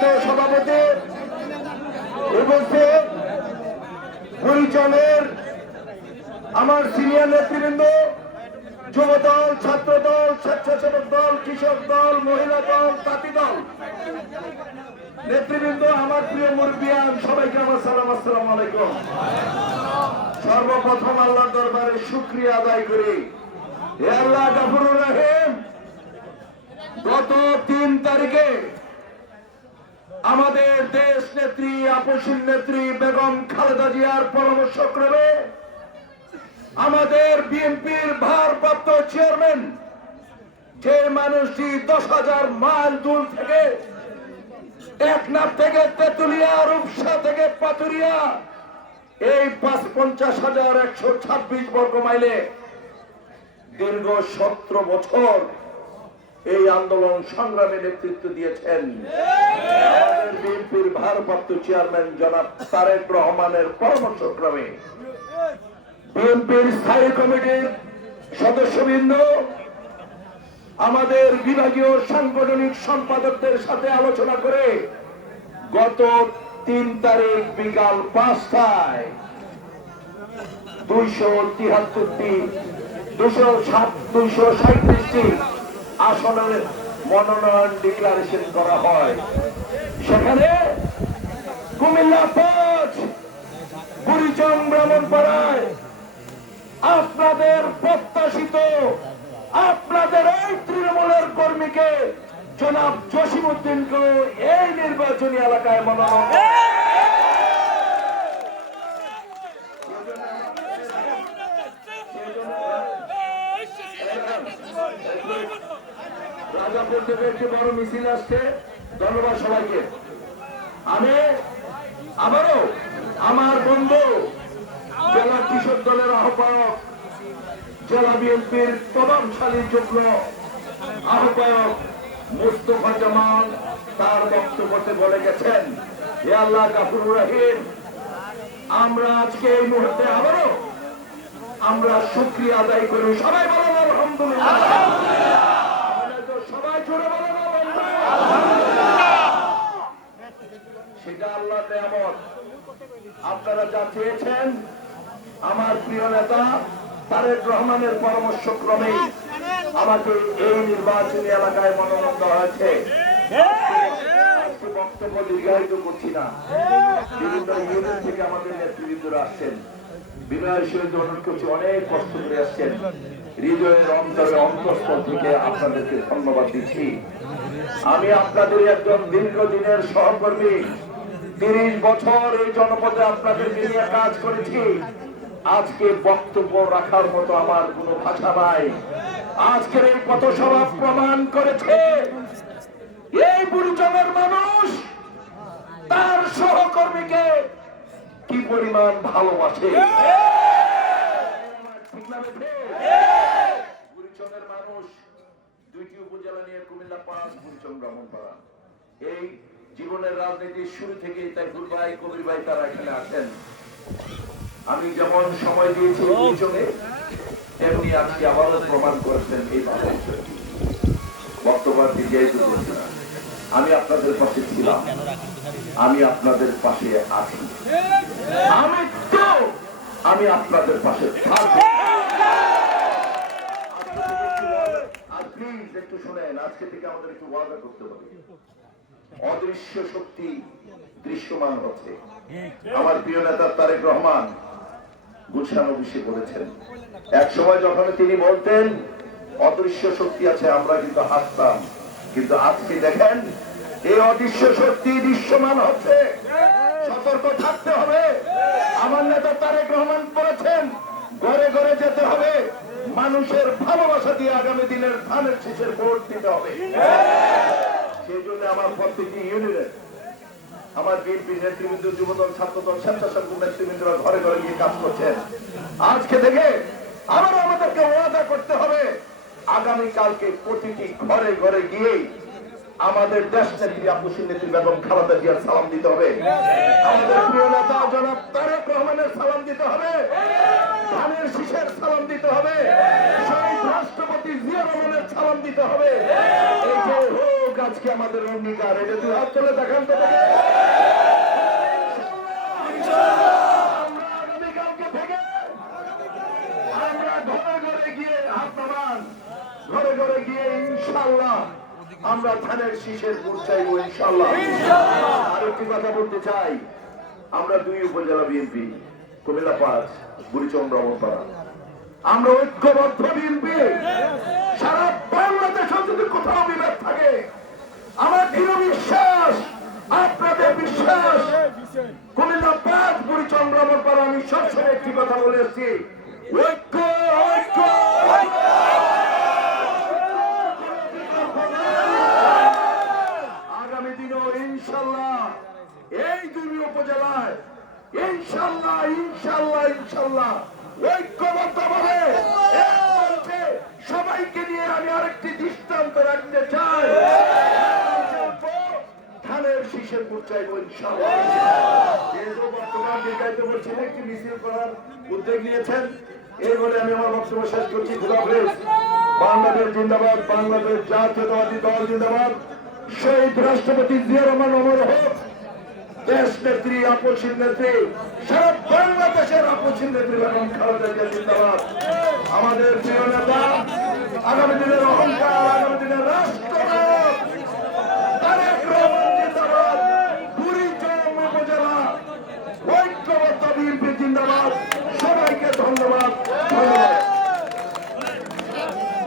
সম্মানিত সভাপতি, উপস্থিত পরিচয়ের আমার সিনিয়র নেতৃবৃন্দ, যুব দল, ছাত্র দল, স্বেচ্ছাসেবক দল, কৃষক দল, মহিলা দল, তাঁতি দল নেতৃবৃন্দ, আমার প্রিয় মুরব্বিয়ান, সবাইকে আমার সালাম, আসসালামু আলাইকুম। সর্বপ্রথম আল্লাহর দরবারে শুকরিয়া আদায় করি। হে আল্লাহ গফুরুর রহিম, গত 3 তারিখে আমাদের দেশ নেত্রী, আপসীন নেত্রী বেগম খালেদা জিয়ার পরামর্শক্রমে আমাদের বিএনপির ভারপ্রাপ্ত চেয়ারম্যান, যে মানুষটি 10,000 মাইল দূর থেকে, টেকনাফ থেকে তেতুলিয়া, রূপসা থেকে পাতুরিয়া, এই 50,126 বর্গ মাইলে দীর্ঘ 17 বছর এই আন্দোলন সংগ্রামে নেতৃত্ব দিয়েছেন আমাদের বিএনপির ভারপ্রাপ্ত চেয়ারম্যান জনাব তারেক রহমানের পরামর্শক্রমে বিএনপির স্থায়ী কমিটির সদস্যবৃন্দ, আমাদের বিভাগীয় সাংগঠনিক সম্পাদকদের সাথে আলোচনা করে গত 3 তারিখ বিকাল 5টায় 237টি আসনের মনোনয়ন ডিক্লারেশন করা হয়। সেখানে কুমিল্লা 5 বুড়িচং ব্রাহ্মণপাড়ায় আপনাদের প্রত্যাশিত, আপনাদের এই তৃণমূলের কর্মীকে জনাব জসিমউদ্দিনকে এই নির্বাচনী এলাকায় মনোনয়ন রাজাপুর থেকে একটি বড় মিছিল আসছে। ধন্যবাদ সবাইকে। আমি আবারও আমার বন্ধু জেলা কৃষক দলের আহ্বায়ক, জেলা বিএনপির প্রভাবশালী যুগ্ম আহ্বায়ক মুস্তফা জামান তার বক্তব্যতে বলে গেছেন, হে আল্লাহ গফুরুর রহিম, আমরা আজকে এই মুহূর্তে আবারও আমরা শুকরিয়া আদায় করি। সবাই বলেন আলহামদুলিল্লাহ, সবাই জোরে বলেন আলহামদুলিল্লাহ। সেটা আল্লাহর নিয়ামত। আপনারা যা চেয়েছেন, আমার প্রিয় নেতা তারেক রহমানের পরামর্শক্রমে আমাকে এই নির্বাচনী এলাকায় মনোনয়ন দেওয়া হয়েছে। বক্তব্য দীর্ঘায়িত করছি না। বিভিন্ন ইউনিয়ন থেকে আমাদের নেতৃবৃন্দরা আসছেন, বিনয়ের সহিত অনুরোধ করছি, অনেক কষ্ট করে আসছেন। হৃদয়ের অন্তরে অন্তঃস্থল থেকে আপনাদেরকে ধন্যবাদ দিচ্ছি। আমি আপনাদের একজন দীর্ঘদিনের সহকর্মী, 30 বছর এই জনপদে আপনাদেরকে নিয়ে কাজ করেছি। আজকে বক্তব্য রাখার মতো আমার কোনো ভাষা নাই। আজকের এই পথসভা প্রমাণ করেছে এই বুড়িচংয়ের মানুষ তার সহকর্মীকে কি পরিমাণ ভালোবাসে। বুড়িচংয়ের মানুষ 2টি উপজেলা নিয়ে কুমিল্লা 5, বুড়িচং ব্রাহ্মণপাড়া। এই জীবনের রাজনীতির শুরু থেকেই তাই ভাই, কবির ভাই তারা এখানে আসেন। আমি যেমন সময় দিয়েছি বুড়িচংয়ে, তেমনি আজকে আবারও প্রমাণ করেছেন এই বক্তব্য দীর্ঘায়িত করছি না। আমি আপনাদের পাশে ছিলাম, আমি আপনাদের পাশে আছি, আমি আপনাদের পাশে থাকবো। আর প্লিজ একটু শুনেন, আজকে থেকে আমাদের একটু ওয়াদা করতে হবে। অদৃশ্য শক্তি দৃশ্যমান হচ্ছে। আমার প্রিয় নেতা তারেক রহমান গুলশান অফিসে বলেছেন, এক সময় যখন তিনি বলতেন অদৃশ্য শক্তি আছে, আমরা কিন্তু হাসতাম। কিন্তু আজকে দেখেন এই অদৃশ্য শক্তি দৃশ্যমান হচ্ছে। সতর্ক থাকতে হবে। আমার নেতা তারেক রহমান বলেছেন, ঘরে ঘরে যেতে হবে, মানুষের ভালোবাসা দিয়ে আগামী দিনের ধানের শীষের ভোট দিতে হবে। সেই জন্য আমার প্রত্যেকটি ইউনিয়নে আমার বিএনপি নেতৃবৃন্দ, যুবদল, ছাত্রদল, স্বেচ্ছাসেবক নেতৃবৃন্দরা ঘরে ঘরে গিয়ে কাজ করছেন। আজকে থেকে আবারও আমাদেরকে ওয়াদা করতে হবে, আগামীকালকে প্রতিটি ঘরে ঘরে গিয়ে আমাদের দেশ নেত্রী, আপসীন নেত্রী বেগম খালেদা জিয়ার সালাম দিতে হবে। আমাদের প্রিয় নেতা জনাব তারেক রহমানের সালাম দিতে হবে, ধানের শীষের সালাম দিতে হবে, শহীদ রাষ্ট্রপতি জিয়া রহমানের সালাম দিতে হবে। এই যে হোক আজকে আমাদের অঙ্গীকার। এটা তুই হাত তুলে দেখান তো দেখে। আমরা আগামীকালকে থেকে আমরা ঘরে ঘরে গিয়ে হাত নামান, ঘরে ঘরে গিয়ে ইনশাআল্লাহ আমরা ধানের শীষের ভোট চাইবো ইনশাআল্লাহ। আর একটি কথা বলতে চাই, আমরা 2 উপজেলা বিএনপি, কুমিল্লা 5, বুড়িচং ব্রাহ্মণপাড়া, আমরা ঐক্যবদ্ধ বিএনপি। সারা বাংলাদেশে যদি কোথাও বিভেদ থাকে, আমার দৃঢ় বিশ্বাস, আপনাদের বিশ্বাস, কুমিল্লা 5, বুড়িচং ব্রাহ্মণপাড়া আমি সবসময় একটি কথা বলে এসেছি, ঐক্য ঐক্য ঐক্য। আগামী দিনেও ইনশাল্লাহ এই 2 উপজেলায় ইনশাল্লাহ ইনশাল্লাহ ইনশাল্লাহ ঐক্যবদ্ধভাবে সবাইকে নিয়ে আমি আরেকটি দৃষ্টান্ত রাখতে চাই, ধানের শীষের ভোট চাইবো ইনশাল্লাহ। যেহেতু বর্তমান নির্বাচিত বলছেন একটি মিছিল করার উদ্যোগ নিয়েছেন, এই বলে আমি আমার বক্তব্য শেষ করছি। খোদা হাফেজ। বাংলাদেশ জিন্দাবাদ, বাংলাদেশ জাতীয়তাবাদী দল জিন্দাবাদ, শহীদ রাষ্ট্রপতি জিয়া রহমান অমর হোক, দেশ নেত্রী আপসীর নেত্রী, সারা বাংলাদেশের আপসীর নেত্রী বেগম খালেদা জিয়া জিন্দাবাদ। আমাদের প্রিয় নেতা, আগামী দিনের অহংকার, আগামী দিনের রাষ্ট্র